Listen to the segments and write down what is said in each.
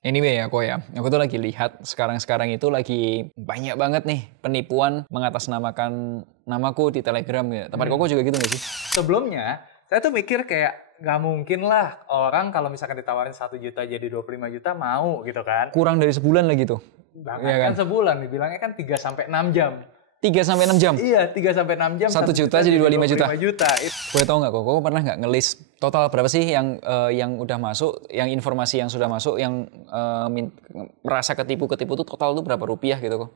Anyway aku tuh lagi lihat sekarang itu lagi banyak banget nih penipuan mengatasnamakan namaku di Telegram ya. Tempat Koko juga gitu gak sih? Sebelumnya, saya tuh mikir kayak nggak mungkin lah orang kalau misalkan ditawarin 1 juta jadi 25 juta mau gitu kan. Kurang dari sebulan lagi tuh. Bahkan Iya kan sebulan, dibilangnya kan 3-6 jam. 3-6 jam? Iya, 3-6 jam. 1 juta jadi 25 juta? Itu. Gue tau gak Koko pernah gak nge-list total berapa sih yang udah masuk, yang informasi yang sudah masuk, yang merasa ketipu tuh total tuh berapa rupiah gitu kok?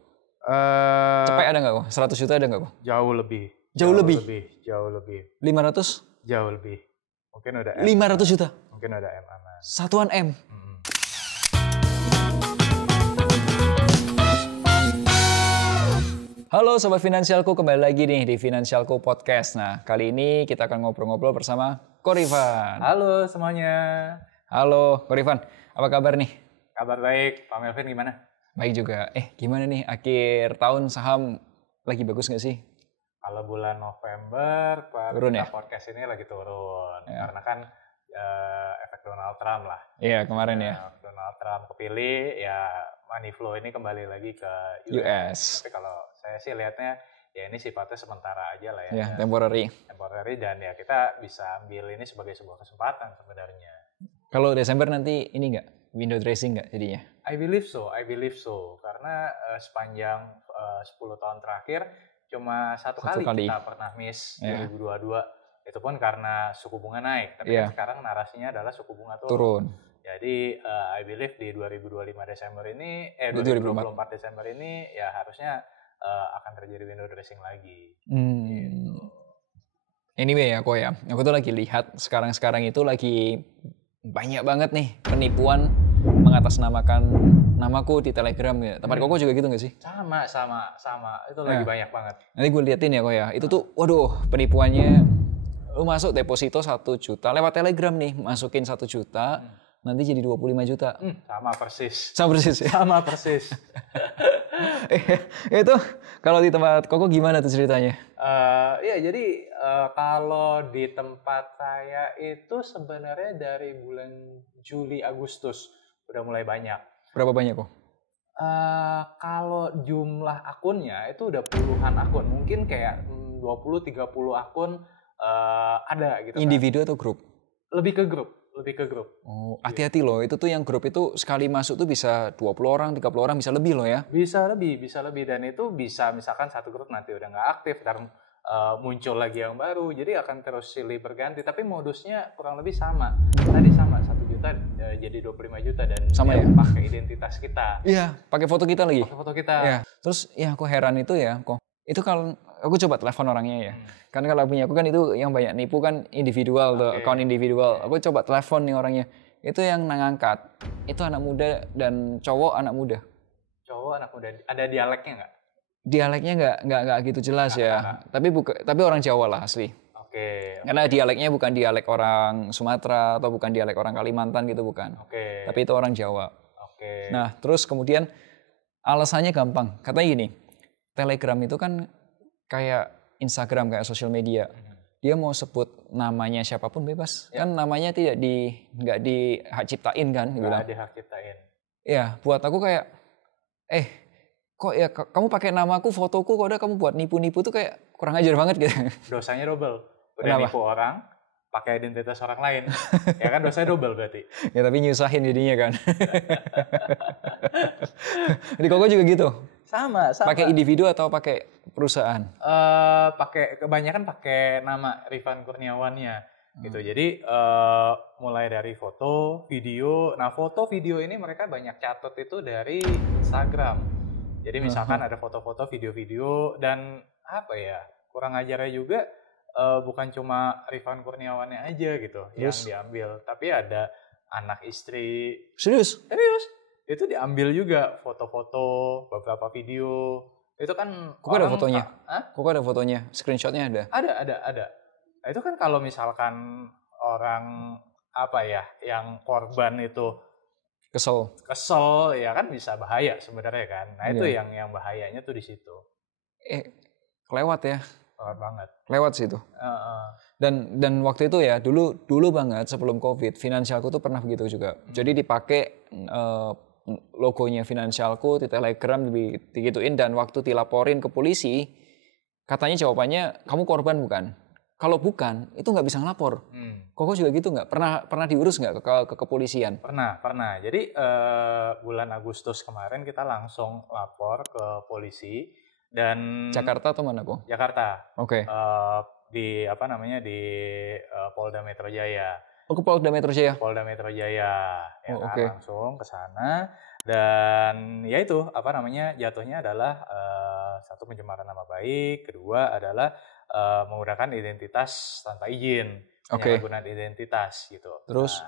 Cepet ada gak kok? 100 juta ada gak kok? Jauh lebih. Jauh lebih? Jauh lebih. 500? Jauh lebih. Mungkin udah M. 500 juta? Mungkin udah M aman. Satuan M? Halo Sobat Finansialku, kembali lagi nih di Finansialku Podcast. Nah, kali ini kita akan ngobrol-ngobrol bersama Ko Rifan. Halo semuanya. Halo Ko Rifan, apa kabar nih? Kabar baik, Pak Melvin gimana? Baik juga. Gimana nih, akhir tahun saham lagi bagus nggak sih? Kalau bulan November, turun ya? podcast ini lagi turun. Ya. Karena kan efek Donald Trump lah. Iya, kemarin ya. Donald Trump kepilih, ya money flow ini kembali lagi ke US. Tapi kalau saya sih lihatnya, ya ini sifatnya sementara aja lah ya. Ya, temporary. Temporary, dan ya kita bisa ambil ini sebagai sebuah kesempatan sebenarnya. Kalau Desember nanti ini nggak? Window dressing nggak jadinya? I believe so. Karena sepanjang 10 tahun terakhir, cuma satu kali kita pernah miss 2022. Itu pun karena suku bunga naik. Tapi kan sekarang narasinya adalah suku bunga turun. Jadi I believe di 2025 Desember ini, 2024 Desember ini ya harusnya akan terjadi window dressing lagi. Gitu. Anyway aku tuh lagi lihat sekarang itu lagi banyak banget nih penipuan mengatasnamakan namaku di Telegram ya. Tempat Koko juga gitu gak sih? Sama. Itu lagi banyak banget. Nanti gue liatin ya ya. Itu tuh waduh penipuannya. Lu masuk deposito 1 juta lewat Telegram nih, masukin 1 juta. Nanti jadi 25 juta. Sama persis. Ya? Sama persis. Itu kalau di tempat Koko gimana tuh ceritanya? Ya jadi kalau di tempat saya itu sebenarnya dari bulan Juli Agustus udah mulai banyak. Berapa banyak kok? Kalau jumlah akunnya itu udah puluhan akun, mungkin kayak 20-30 akun ada gitu. Individu atau grup? Lebih ke grup. Oh, hati-hati loh. Itu tuh yang grup itu sekali masuk tuh bisa 20 orang, 30 orang, bisa lebih loh ya. Bisa lebih. Dan itu bisa misalkan satu grup nanti udah nggak aktif dan muncul lagi yang baru. Jadi akan terus silih berganti. Tapi modusnya kurang lebih sama. Tadi sama, 1 juta jadi 25 juta dan sama ya? Pakai identitas kita. Iya, pakai foto kita lagi. Pakai foto kita. Ya. Terus ya aku heran itu ya, kok. Itu kalau aku coba telepon orangnya ya. Karena kalau punya aku kan itu yang banyak nipu kan individual tuh, account individual. Aku coba telepon nih orangnya. Itu yang ngangkat. Itu anak muda dan cowok anak muda. Cowok anak muda. Ada dialeknya nggak? Dialeknya nggak gitu jelas ya. Tapi orang Jawa lah asli. Oke. Karena dialeknya bukan dialek orang Sumatera atau bukan dialek orang Kalimantan gitu bukan. Oke. Tapi itu orang Jawa. Oke. Nah, terus kemudian alasannya gampang. Katanya gini, Telegram itu kan kayak Instagram, kayak sosial media. Dia mau sebut namanya siapapun bebas. Ya. Kan namanya nggak di hak ciptain kan. Nggak di hak ciptain. Ya, buat aku kayak, kok ya kamu pakai namaku, fotoku, kok udah kamu buat nipu-nipu tuh kayak kurang ajar banget gitu. Dosanya double. Udah nipu orang, pakai identitas orang lain. Ya kan dosanya double berarti. Ya tapi nyusahin jadinya kan. Di Koko juga gitu? Sama. Pakai individu atau pakai perusahaan? Kebanyakan pakai nama Rifan Kurniawannya gitu. Jadi mulai dari foto, video. Nah, foto, video ini mereka banyak catat itu dari Instagram. Jadi misalkan ada foto-foto, video-video, dan apa ya, kurang ajarnya juga bukan cuma Rifan Kurniawannya aja gitu yang diambil, tapi ada anak istri. Serius? Itu diambil juga foto-foto, beberapa video. Itu kan Kok ada fotonya? Kok ada fotonya? Screenshotnya ada? Ada. Nah, itu kan kalau misalkan orang yang korban itu kesel ya kan bisa bahaya sebenarnya kan. Nah, itu yang bahayanya tuh di situ. Kelewat ya. Kelewat banget. Lewat situ. Dan waktu itu ya dulu banget sebelum Covid, finansialku tuh pernah begitu juga. Jadi dipakai logonya finansialku di Telegram digituin, dan waktu dilaporin ke polisi katanya jawabannya kamu korban bukan? Kalau bukan itu nggak bisa ngelapor. Koko juga gitu nggak? Pernah diurus nggak ke kepolisian? Pernah. Jadi bulan Agustus kemarin kita langsung lapor ke polisi dan Jakarta atau mana kok? Jakarta. Oke. Di Polda Metro Jaya. Oh, ke Polda Metro Jaya. Polda Metro Jaya. Ya Oh, kan? oke. Langsung ke sana dan ya itu jatuhnya adalah satu pencemaran nama baik, kedua adalah menggunakan identitas tanpa izin, penyalahgunaan identitas gitu. Terus?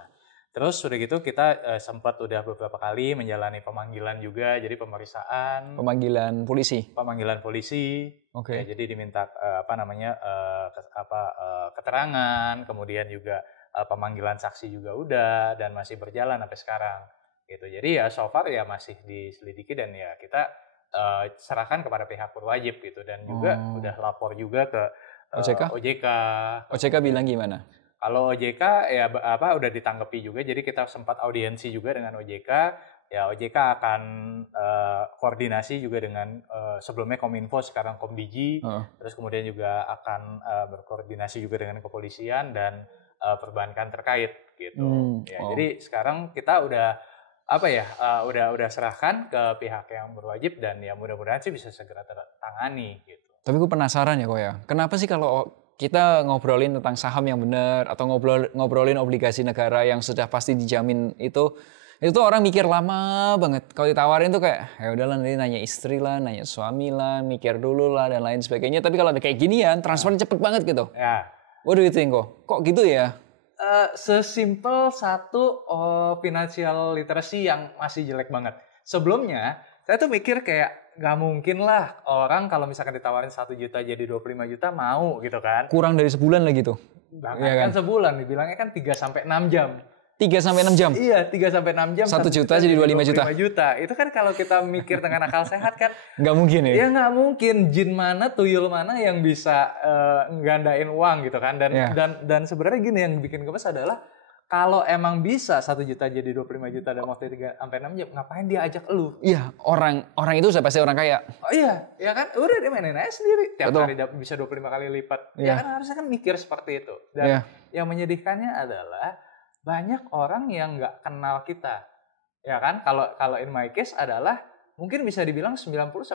Terus udah gitu kita sempat udah beberapa kali menjalani pemanggilan juga, jadi pemeriksaan. Pemanggilan polisi. Pemanggilan polisi. Oke. Ya, jadi diminta keterangan, kemudian juga pemanggilan saksi juga udah dan masih berjalan sampai sekarang. Gitu. Jadi ya so far ya masih diselidiki dan ya kita serahkan kepada pihak berwajib gitu, dan juga udah lapor juga ke OJK. OJK bilang gimana? Kalau OJK ya udah ditanggapi juga, jadi kita sempat audiensi juga dengan OJK. Ya OJK akan koordinasi juga dengan sebelumnya Kominfo, sekarang Komdigi, terus kemudian juga akan berkoordinasi juga dengan kepolisian dan perbankan terkait gitu. Jadi sekarang kita udah serahkan ke pihak yang berwajib dan ya mudah-mudahan sih bisa segera tertangani gitu. Tapi gue penasaran ya kok ya, kenapa sih kalau kita ngobrolin tentang saham yang benar atau ngobrolin obligasi negara yang sudah pasti dijamin itu orang mikir lama banget. Kalau ditawarin tuh kayak ya udahlah, nanti nanya istri lah, nanya suami lah, mikir dulu lah dan lain sebagainya. Tapi kalau ada kayak ginian, transfernya cepet banget gitu. Ya. What do you think kok gitu ya? Sesimpel satu financial literacy yang masih jelek banget. Sebelumnya saya tuh mikir kayak nggak mungkin lah orang kalau misalkan ditawarin 1 juta jadi 25 juta mau gitu kan. Kurang dari sebulan lah gitu. Bahkan kan sebulan, dibilangnya kan 3-6 jam. 3-6 jam? Iya, 3-6 jam. 1 juta jadi 25 juta. Itu kan kalau kita mikir dengan akal sehat kan. Nggak mungkin ya? Ya nggak mungkin. Jin mana, tuyul mana yang bisa nggandain uang gitu kan. Dan sebenarnya gini yang bikin gemes adalah kalau emang bisa 1 juta jadi 25 juta dalam waktu 3-6 jam, ngapain dia ajak lu? Iya, orang itu sudah pasti orang kaya. Oh iya, ya kan? Udah dia mainin aja sendiri. Tiap hari bisa 25 kali lipat. Ya kan harusnya kan mikir seperti itu. Dan yang menyedihkannya adalah banyak orang yang nggak kenal kita. Ya kan? Kalau in my case adalah mungkin bisa dibilang 90-95%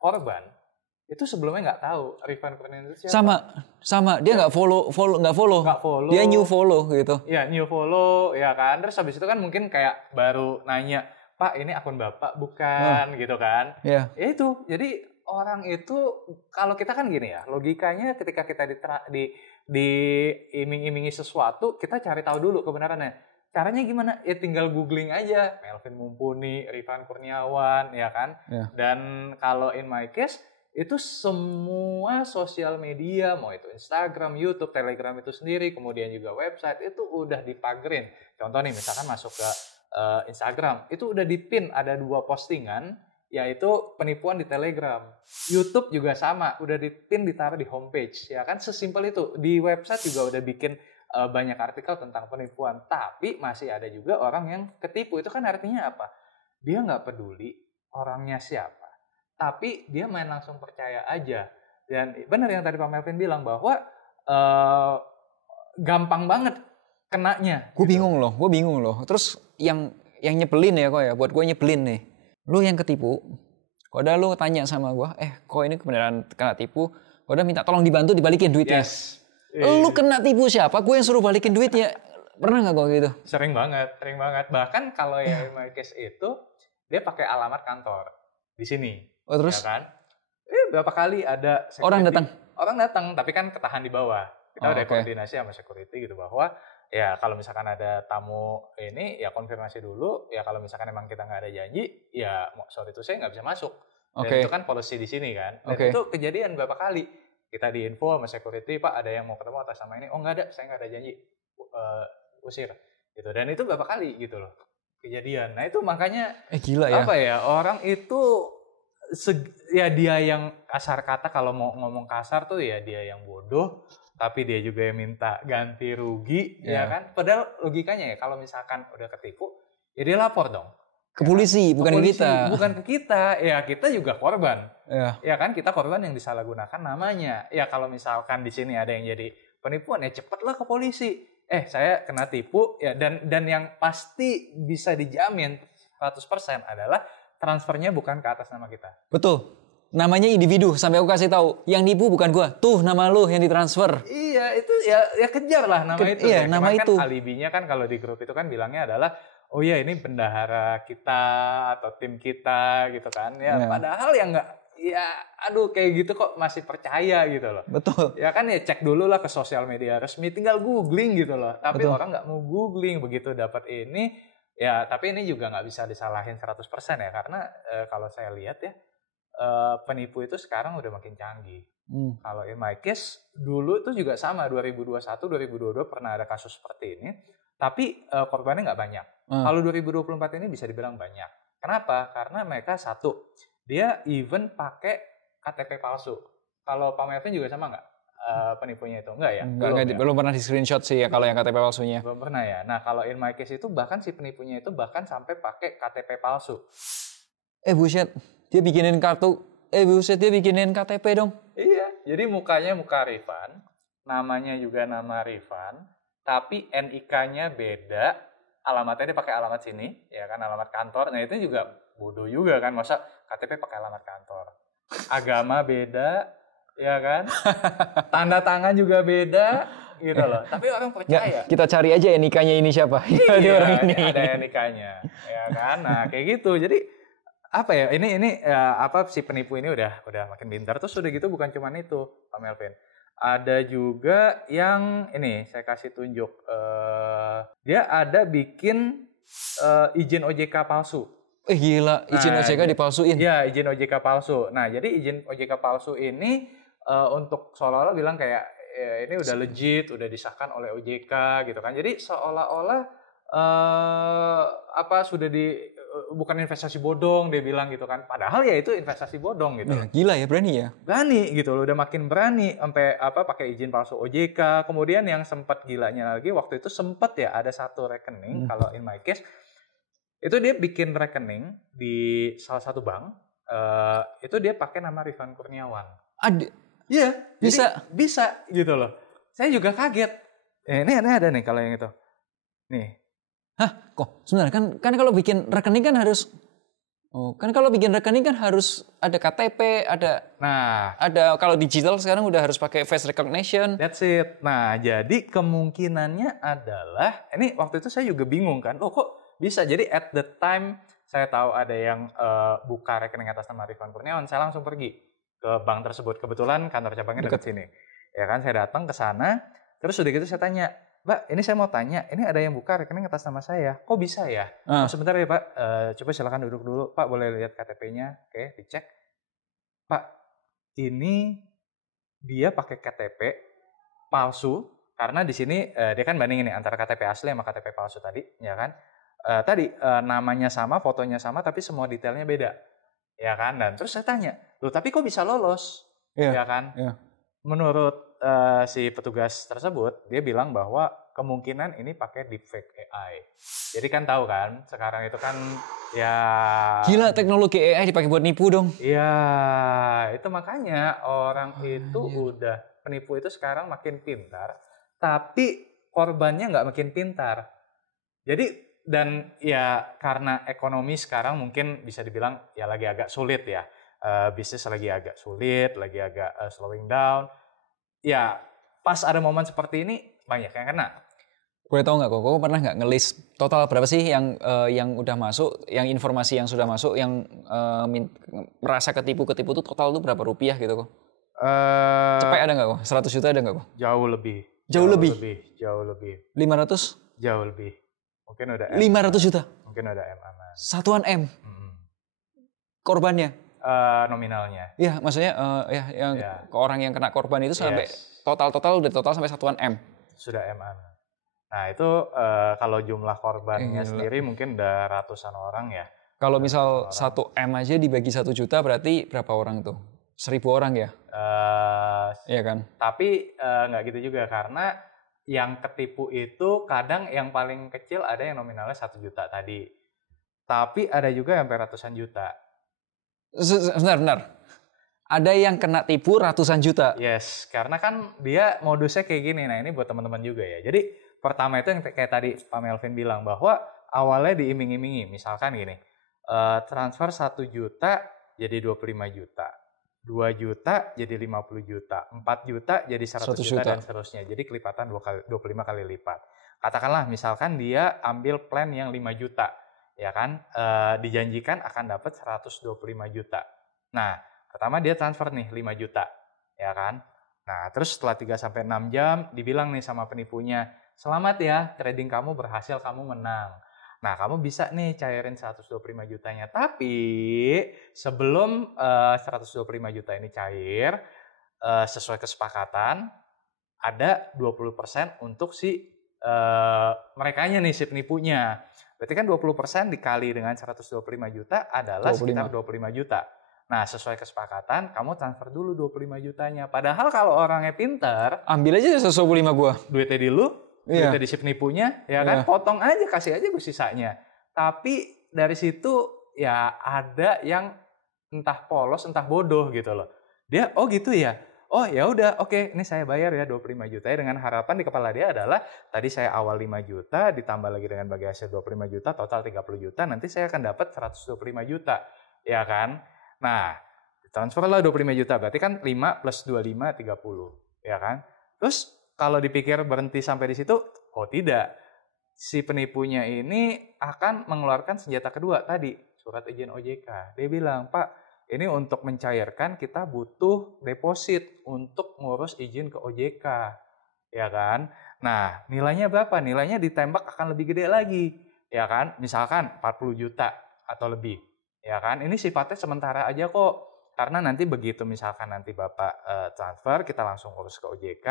korban itu sebelumnya nggak tahu Rifan Kurniawan itu siapa. Sama dia nggak follow. Dia new follow gitu. Ya new follow ya kan. Terus habis itu kan mungkin kayak baru nanya, Pak ini akun Bapak bukan gitu kan. Ya itu jadi orang itu kalau kita kan gini ya, logikanya ketika kita diiming-imingi sesuatu kita cari tahu dulu kebenarannya. Caranya gimana? Ya tinggal googling aja Melvin Mumpuni, Rifan Kurniawan ya kan. Dan kalau in my case itu semua sosial media, mau itu Instagram, YouTube, Telegram itu sendiri, kemudian juga website, itu udah dipagerin. Contoh nih, misalkan masuk ke Instagram, itu udah dipin ada 2 postingan, yaitu penipuan di Telegram. YouTube juga sama, udah dipin ditaruh di homepage. Ya kan, sesimpel itu. Di website juga udah bikin banyak artikel tentang penipuan. Tapi masih ada juga orang yang ketipu. Itu kan artinya apa? Dia nggak peduli orangnya siapa. Tapi dia main langsung percaya aja. Dan benar yang tadi Pak Melvin bilang bahwa gampang banget kenanya. Gue bingung loh. Terus yang nyebelin ya kok ya, buat gue nyebelin nih. Lu yang ketipu, kok udah lu tanya sama gue, kok ini kebenaran kena tipu, kok udah minta tolong dibantu dibalikin duitnya. Yes. Lu kena tipu siapa? Gue yang suruh balikin duitnya. Pernah nggak kok gitu? Sering banget. Bahkan kalau yang my case itu, dia pakai alamat kantor di sini. Oh, terus? Ya kan? Berapa kali ada security. Orang datang, tapi kan ketahan di bawah. Kita udah koordinasi sama security gitu bahwa ya kalau misalkan ada tamu ini ya konfirmasi dulu. Ya kalau misalkan emang kita nggak ada janji, ya sorry itu saya nggak bisa masuk. Dan itu kan policy di sini kan. Dan itu kejadian berapa kali. Kita diinfo sama security, Pak ada yang mau ketemu atas nama ini. Oh nggak ada, saya nggak ada janji. Usir. Gitu. Dan itu berapa kali gitu loh kejadian. Nah itu makanya gila ya. Apa ya, orang itu ya dia yang kasar kata, kalau mau ngomong kasar tuh ya dia yang bodoh, tapi dia juga yang minta ganti rugi, ya kan? Padahal logikanya ya, kalau misalkan udah ketipu, ya dia lapor dong. Ke polisi, bukan ke kita. Bukan ke kita, ya kita juga korban. Ya. Ya kan, kita korban yang disalahgunakan namanya. Ya kalau misalkan di sini ada yang jadi penipuan, ya cepatlah ke polisi. Saya kena tipu, ya dan yang pasti bisa dijamin 100% adalah transfernya bukan ke atas nama kita. Betul. Namanya individu, sampai aku kasih tahu, yang nipu bukan gua. Tuh nama lu yang ditransfer. Iya, itu ya kejar lah nama itu. Iya, ya. nama itu. Kan alibinya kan kalau di grup itu kan bilangnya adalah, oh iya ini bendahara kita atau tim kita gitu kan. Ya padahal ya enggak, ya aduh kayak gitu kok masih percaya gitu loh. Betul. Ya kan ya cek dulu lah ke sosial media resmi, tinggal googling gitu loh. Tapi orang nggak mau googling, begitu dapat ini. Ya tapi ini juga nggak bisa disalahin 100% ya. Karena kalau saya lihat ya, penipu itu sekarang udah makin canggih. Kalau in my case dulu itu juga sama 2021 2022 pernah ada kasus seperti ini, tapi korbannya nggak banyak. Kalau 2024 ini bisa dibilang banyak. Kenapa? Karena mereka satu, dia even pakai KTP palsu. Kalau Pak Melvin juga sama nggak penipunya itu? Enggak ya? Belum pernah di screenshot sih ya kalau yang KTP palsunya. Belum pernah ya. Nah kalau in my case itu bahkan si penipunya itu bahkan sampai pakai KTP palsu. Buset. Dia bikinin dia bikinin KTP dong. Iya, jadi mukanya muka Rifan, namanya juga nama Rifan, tapi NIK-nya beda, alamatnya dia pakai alamat sini, ya kan, alamat kantor. Nah itu juga bodoh juga kan, masa KTP pakai alamat kantor. Agama beda, ya kan, tanda tangan juga beda, gitu loh. Tapi orang percaya. Kita cari aja NIK-nya ini siapa. Iya, orang ini. Ada NIK-nya, ya kan. Nah kayak gitu, jadi apa ya ini si penipu ini udah makin pintar. Terus udah gitu bukan cuma itu Pak Melvin, ada juga yang ini saya kasih tunjuk, dia ada bikin izin OJK palsu. Gila, izin OJK dipalsuin. Iya, izin OJK palsu. Nah jadi izin OJK palsu ini untuk seolah-olah bilang kayak ini udah legit, udah disahkan oleh OJK gitu kan. Jadi seolah-olah sudah bukan investasi bodong dia bilang gitu kan, padahal ya itu investasi bodong gitu. Gila ya, berani ya? Berani gitu loh, udah makin berani sampai pakai izin palsu OJK. Kemudian yang sempat gilanya lagi waktu itu sempat ya ada satu rekening, kalau in my case itu dia bikin rekening di salah satu bank, itu dia pakai nama Rifan Kurniawan. Iya, bisa gitu loh. Saya juga kaget. Ini ada nih kalau yang itu. Nih. Hah, kok sebenarnya kan kalau bikin rekening kan harus kalau bikin rekening kan harus ada KTP, ada kalau digital sekarang udah harus pakai face recognition. That's it. Nah, jadi kemungkinannya adalah ini waktu itu saya juga bingung kan. Kok bisa? Jadi at the time saya tahu ada yang buka rekening atas nama Rifan Kurniawan, saya langsung pergi ke bank tersebut. Kebetulan kantor cabangnya dekat sini. Ya kan, saya datang ke sana, terus udah gitu saya tanya, Mbak, ini saya mau tanya, ini ada yang buka rekening atas nama saya, kok bisa ya? Sebentar ya Pak, coba silakan duduk dulu. Pak, boleh lihat KTP-nya? Oke, dicek. Pak, ini dia pakai KTP palsu, karena di sini dia kan bandingin nih antara KTP asli sama KTP palsu tadi, ya kan? Namanya sama, fotonya sama, tapi semua detailnya beda, ya kan? Dan terus saya tanya, loh tapi kok bisa lolos? Ya kan? Menurut si petugas tersebut, dia bilang bahwa kemungkinan ini pakai deepfake AI. Jadi kan tahu kan, sekarang itu kan ya... Gila, teknologi AI dipakai buat nipu dong. Iya, itu makanya orang penipu itu sekarang makin pintar, tapi korbannya nggak makin pintar. Jadi, dan ya karena ekonomi sekarang mungkin bisa dibilang ya lagi agak sulit ya. Bisnis lagi agak sulit, lagi agak slowing down. Ya, pas ada momen seperti ini banyak yang kena. Boleh tahu nggak kok pernah nggak nge-list total berapa sih yang udah masuk, yang informasi yang sudah masuk, yang merasa ketipu itu total tuh berapa rupiah gitu kok? Cepet ada nggak kok? 100 juta ada nggak kok? Jauh lebih. Jauh lebih? Jauh lebih. 500? Jauh lebih. Mungkin udah M. 500 juta? Mungkin udah M aman. Satuan M? Korbannya? Nominalnya. Iya, maksudnya ke orang yang kena korban itu sampai total udah sampai satuan M. Sudah M. Nah itu kalau jumlah korbannya sendiri mungkin udah ratusan orang ya. Kalau misal 1 M aja dibagi 1 juta berarti berapa orang tuh? 1.000 orang ya? Iya kan? Tapi nggak gitu juga, karena yang ketipu itu kadang yang paling kecil ada yang nominalnya 1 juta tadi. Tapi ada juga yang sampai ratusan juta. Benar. Ada yang kena tipu ratusan juta. Yes, karena kan dia modusnya kayak gini. Nah, ini buat teman-teman juga ya. Jadi pertama itu yang kayak tadi Pak Melvin bilang, bahwa awalnya diiming-imingi. Misalkan gini, transfer 1 juta jadi 25 juta. 2 juta jadi 50 juta. 4 juta jadi 100 juta dan seterusnya. Jadi kelipatan 25 kali lipat. Katakanlah misalkan dia ambil plan yang 5 juta. Ya kan, dijanjikan akan dapat 125 juta. Nah, pertama dia transfer nih 5 juta, ya kan. Nah, terus setelah 3-6 jam dibilang nih sama penipunya, "Selamat ya, trading kamu berhasil, kamu menang. Nah, kamu bisa nih cairin 125 jutanya. Tapi sebelum 125 juta ini cair, sesuai kesepakatan, ada 20% untuk si merekanya nih, si penipunya. Berarti kan 20% dikali dengan 125 juta adalah 25. Sekitar 25 juta. Nah, sesuai kesepakatan, kamu transfer dulu 25 jutanya. Padahal kalau orangnya pintar, ambil aja 125 gua. Duitnya di lu, duitnya di si penipunya, ya kan? Potong aja, kasih aja gue sisanya. Tapi dari situ ya ada yang entah polos, entah bodoh gitu loh. Dia, oh gitu ya? Oh ya udah, oke, ini saya bayar ya 25 juta ya, dengan harapan di kepala dia adalah tadi saya awal 5 juta ditambah lagi dengan bagi hasil 25 juta, total 30 juta, nanti saya akan dapat 125 juta. Ya kan? Nah, transferlah 25 juta, berarti kan 5 plus 25, 30. Ya kan? Terus kalau dipikir berhenti sampai di situ, oh tidak. Si penipunya ini akan mengeluarkan senjata kedua tadi, surat izin OJK. Dia bilang, "Pak, ini untuk mencairkan kita butuh deposit untuk ngurus izin ke OJK." Ya kan? Nah, nilainya berapa? Nilainya ditembak akan lebih gede lagi. Ya kan? Misalkan 40 juta atau lebih. Ya kan? Ini sifatnya sementara aja kok. Karena nanti begitu misalkan nanti Bapak transfer, kita langsung urus ke OJK.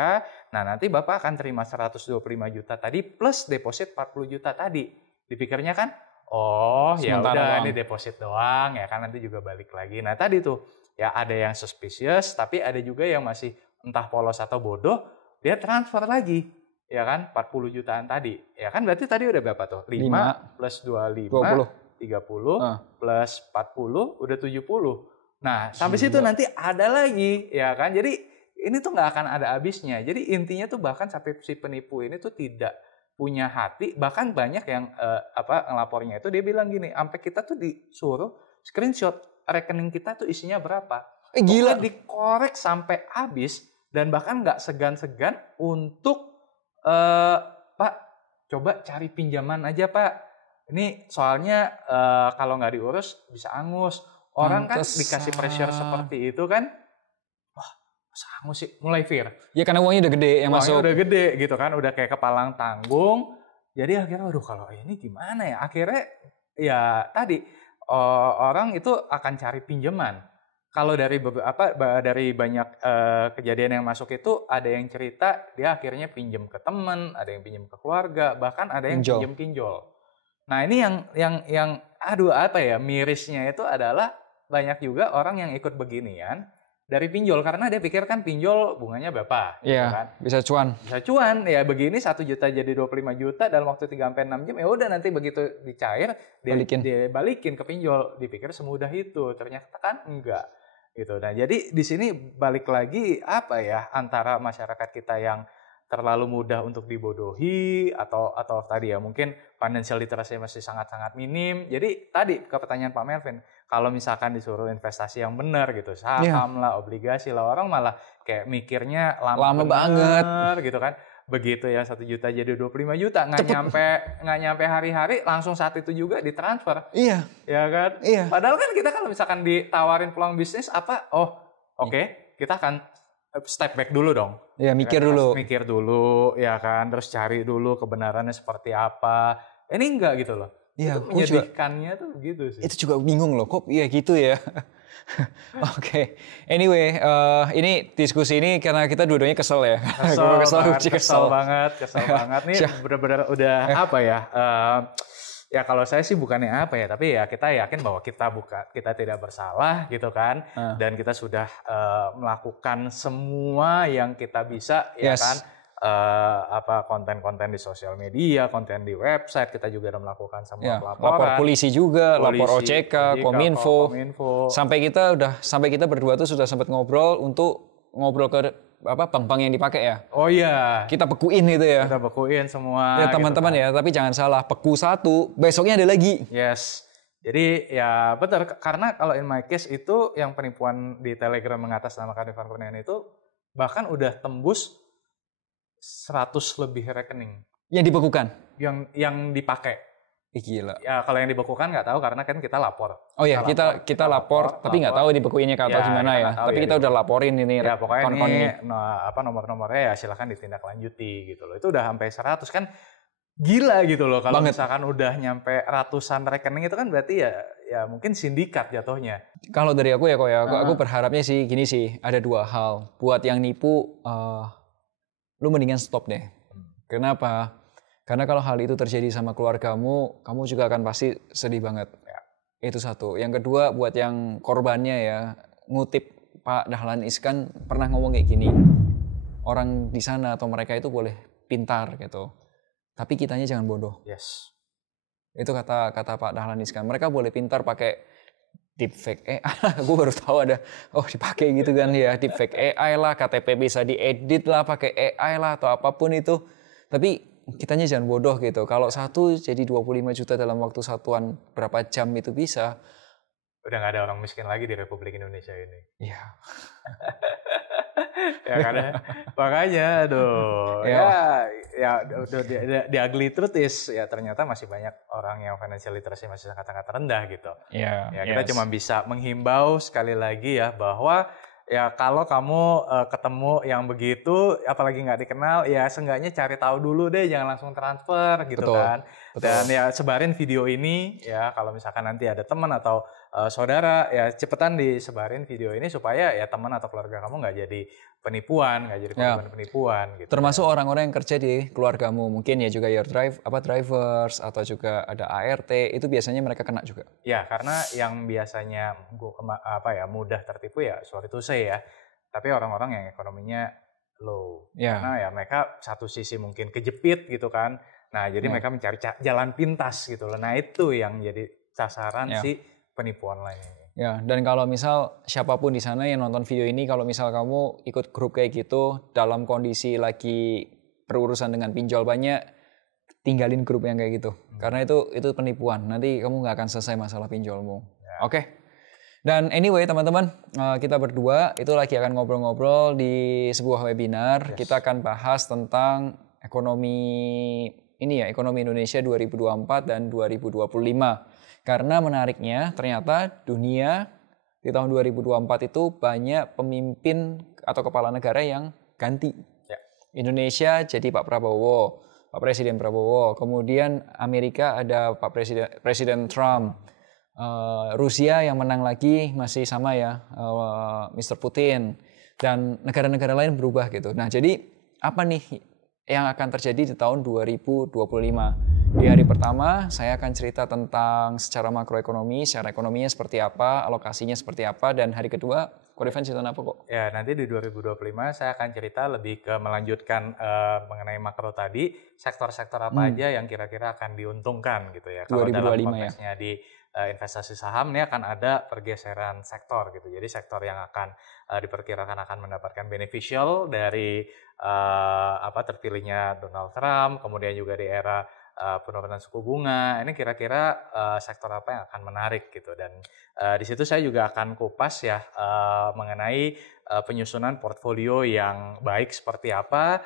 Nah, nanti Bapak akan terima 125 juta tadi plus deposit 40 juta tadi. Dipikirnya kan, oh ya udah ini deposit doang ya kan, nanti juga balik lagi. Nah tadi tuh ya ada yang suspicious, tapi ada juga yang masih entah polos atau bodoh, dia transfer lagi ya kan 40 jutaan tadi. Ya kan berarti tadi udah berapa tuh? 5 plus 25 30 plus 40 udah 70. Nah sampai situ nanti ada lagi ya kan. Jadi ini tuh nggak akan ada habisnya. Jadi intinya tuh bahkan sampai si penipu ini tuh tidak punya hati, bahkan banyak yang ngelapornya itu dia bilang gini, sampai kita tuh disuruh screenshot rekening kita tuh isinya berapa. Gila, dikorek sampai habis dan bahkan nggak segan-segan untuk Pak, coba cari pinjaman aja Pak. Ini soalnya kalau nggak diurus bisa angus. Orang kan dikasih pressure seperti itu kan, sangu sih, mulai fear. Ya karena uangnya udah gede yang masuk. Uangnya udah gede gitu kan, udah kayak kepalang tanggung. Jadi akhirnya, aduh kalau ini gimana ya? Akhirnya ya tadi orang itu akan cari pinjaman. Kalau dari banyak kejadian yang masuk itu ada yang cerita dia akhirnya pinjam ke teman, ada yang pinjam ke keluarga, bahkan ada yang pinjam pinjol. Nah ini yang aduh apa ya, mirisnya itu adalah banyak juga orang yang ikut beginian dari pinjol, karena dia pikir kan pinjol bunganya berapa, gitu kan? Bisa cuan. Bisa cuan, ya begini 1 juta jadi 25 juta dalam waktu 3-6 jam, ya udah nanti begitu dicair, dia balikin ke pinjol, dipikir semudah itu, ternyata kan enggak. Gitu. Nah jadi di sini balik lagi apa ya, antara masyarakat kita yang terlalu mudah untuk dibodohi, atau tadi ya mungkin financial literacy masih sangat-sangat minim. Jadi tadi ke pertanyaan Pak Melvin, kalau misalkan disuruh investasi yang benar gitu, saham lah, obligasi lah, orang malah kayak mikirnya lama banget gitu kan. Begitu ya 1 juta jadi 25 juta, nggak nyampe hari-hari langsung saat itu juga ditransfer. Iya. Ya kan? Iya. Padahal kan kita kalau misalkan ditawarin peluang bisnis apa, oke, kita akan step back dulu dong. Iya, mikir dulu ya kan, terus cari dulu kebenarannya seperti apa. Ini enggak gitu loh. Iya, itu menyedihkannya tuh gitu sih. Itu juga bingung loh, kok iya gitu ya. Oke. Anyway, ini diskusi ini karena kita dua-duanya kesel ya. Kesel banget. Nih benar-benar udah apa ya? Ya kalau saya sih bukannya apa ya, tapi ya kita yakin bahwa kita tidak bersalah gitu kan, dan kita sudah melakukan semua yang kita bisa ya kan, konten-konten di sosial media, konten di website, kita juga udah melakukan semua pelaporan. Lapor polisi juga, lapor OJK, Kominfo. Sampai kita berdua tuh sudah sempat ngobrol ke bank-bank yang dipakai ya. Oh iya. Kita bekuin itu ya. Kita bekuin semua. Ya teman-teman gitu kan. Ya, tapi jangan salah, beku satu, besoknya ada lagi. Yes. Jadi ya betul, karena kalau in my case itu yang penipuan di Telegram mengatasnamakan Rifan Kurniawan itu bahkan udah tembus 100 lebih rekening. Yang dibekukan? Yang dipakai. Gila. Ya kalau yang dibekukan nggak tahu karena kan kita lapor. Oh ya, kita lapor, tapi nggak tahu dibekuinnya ke atau gimana ya. Tapi kita udah laporin ini. Ya pokoknya ini nomor-nomornya ya silakan ditindaklanjuti gitu loh. Itu udah sampai 100 kan gila gitu loh. Kalau misalkan udah nyampe ratusan rekening itu kan berarti ya mungkin sindikat jatuhnya. Kalau dari aku ya kok ya, aku berharapnya sih gini sih, ada dua hal. Buat yang nipu, lu mendingan stop deh. Kenapa? Karena kalau hal itu terjadi sama keluargamu, kamu juga akan pasti sedih banget. Ya. Itu satu. Yang kedua, buat yang korbannya ya, ngutip Pak Dahlan Iskan pernah ngomong kayak gini. Orang di sana atau mereka itu boleh pintar gitu. Tapi kitanya jangan bodoh. Yes. Itu kata Pak Dahlan Iskan. Mereka boleh pintar pakai deepfake AI. Gue baru tahu ada, dipakai gitu kan ya. Deepfake AI lah, KTP bisa diedit lah pakai AI lah atau apapun itu. Tapi kitanya jangan bodoh gitu. Kalau satu jadi 25 juta dalam waktu satuan berapa jam itu bisa. Udah nggak ada orang miskin lagi di Republik Indonesia ini. Iya. Ya kan ya. Makanya aduh. The ugly truth is ya ternyata masih banyak orang yang financial literacy masih sangat-sangat rendah gitu. Iya. Ya kita cuma bisa menghimbau sekali lagi ya bahwa ya kalau kamu ketemu yang begitu, apalagi nggak dikenal, ya seenggaknya cari tahu dulu deh, jangan langsung transfer gitu. Betul, kan. Betul. Dan ya sebarin video ini ya kalau misalkan nanti ada teman atau saudara ya cepetan disebarin video ini supaya ya teman atau keluarga kamu nggak jadi penipuan, nggak jadi korban penipuan gitu. Termasuk orang-orang yang kerja di keluargamu, mungkin ya juga drivers atau juga ada ART, itu biasanya mereka kena juga. Ya, karena yang biasanya mudah tertipu ya sorry to say ya, tapi orang-orang yang ekonominya low. Karena ya mereka satu sisi mungkin kejepit gitu kan. Nah, jadi mereka mencari jalan pintas gitu loh. Nah, itu yang jadi sasaran si penipu online ini. Ya, dan kalau misal siapapun di sana yang nonton video ini, kalau misal kamu ikut grup kayak gitu, dalam kondisi lagi berurusan dengan pinjol banyak, tinggalin grup yang kayak gitu. Karena itu penipuan, nanti kamu nggak akan selesai masalah pinjolmu. Oke? Dan anyway teman-teman, kita berdua itu lagi akan ngobrol-ngobrol di sebuah webinar. Kita akan bahas tentang ekonomi Indonesia 2024 dan 2025. Karena menariknya ternyata dunia di tahun 2024 itu banyak pemimpin atau kepala negara yang ganti. Ya. Indonesia jadi Pak Presiden Prabowo. Kemudian Amerika ada Presiden Trump. Rusia yang menang lagi masih sama ya, Mr. Putin. Dan negara-negara lain berubah gitu. Nah jadi apa nih yang akan terjadi di tahun 2025? Di hari pertama, saya akan cerita tentang secara makroekonomi, secara ekonominya seperti apa, alokasinya seperti apa, dan hari kedua, Rifan cerita apa kok? Ya, nanti di 2025 saya akan cerita lebih ke melanjutkan mengenai makro tadi, sektor-sektor apa aja yang kira-kira akan diuntungkan gitu ya. Kalau dalam konteksnya di investasi saham ini akan ada pergeseran sektor gitu. Jadi sektor yang akan diperkirakan akan mendapatkan beneficial dari terpilihnya Donald Trump, kemudian juga di era penurunan suku bunga, ini kira-kira sektor apa yang akan menarik gitu. Dan di situ saya juga akan kupas ya mengenai penyusunan portfolio yang baik seperti apa,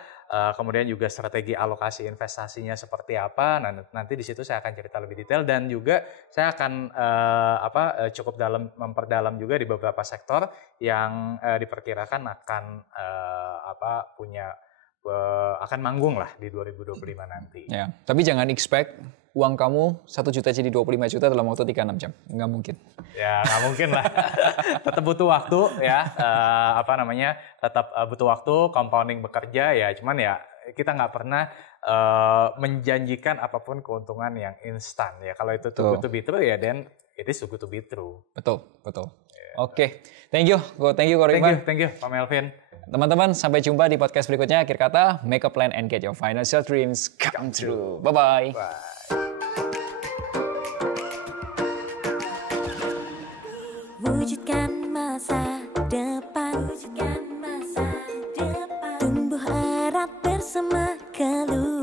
kemudian juga strategi alokasi investasinya seperti apa. Nah, nanti di situ saya akan cerita lebih detail dan juga saya akan cukup memperdalam juga di beberapa sektor yang diperkirakan akan akan manggung lah di 2025 nanti. Ya, tapi jangan expect uang kamu 1 juta jadi 25 juta dalam waktu 3-6 jam. Nggak mungkin. Ya, nggak mungkin lah. Tetap butuh waktu ya. Tetap butuh waktu, compounding bekerja ya. Cuman ya kita nggak pernah menjanjikan apapun keuntungan yang instan ya. Kalau itu too good to be true ya, then it is too good to be true. Betul. Oke, thank you Ko Rifan. Thank you Pak Melvin. Teman-teman, sampai jumpa di podcast berikutnya. Akhir kata, make a plan and get your financial dreams come true. Bye-bye. Bye. Wujudkan masa depan, tumbuh erat bersama keluarga.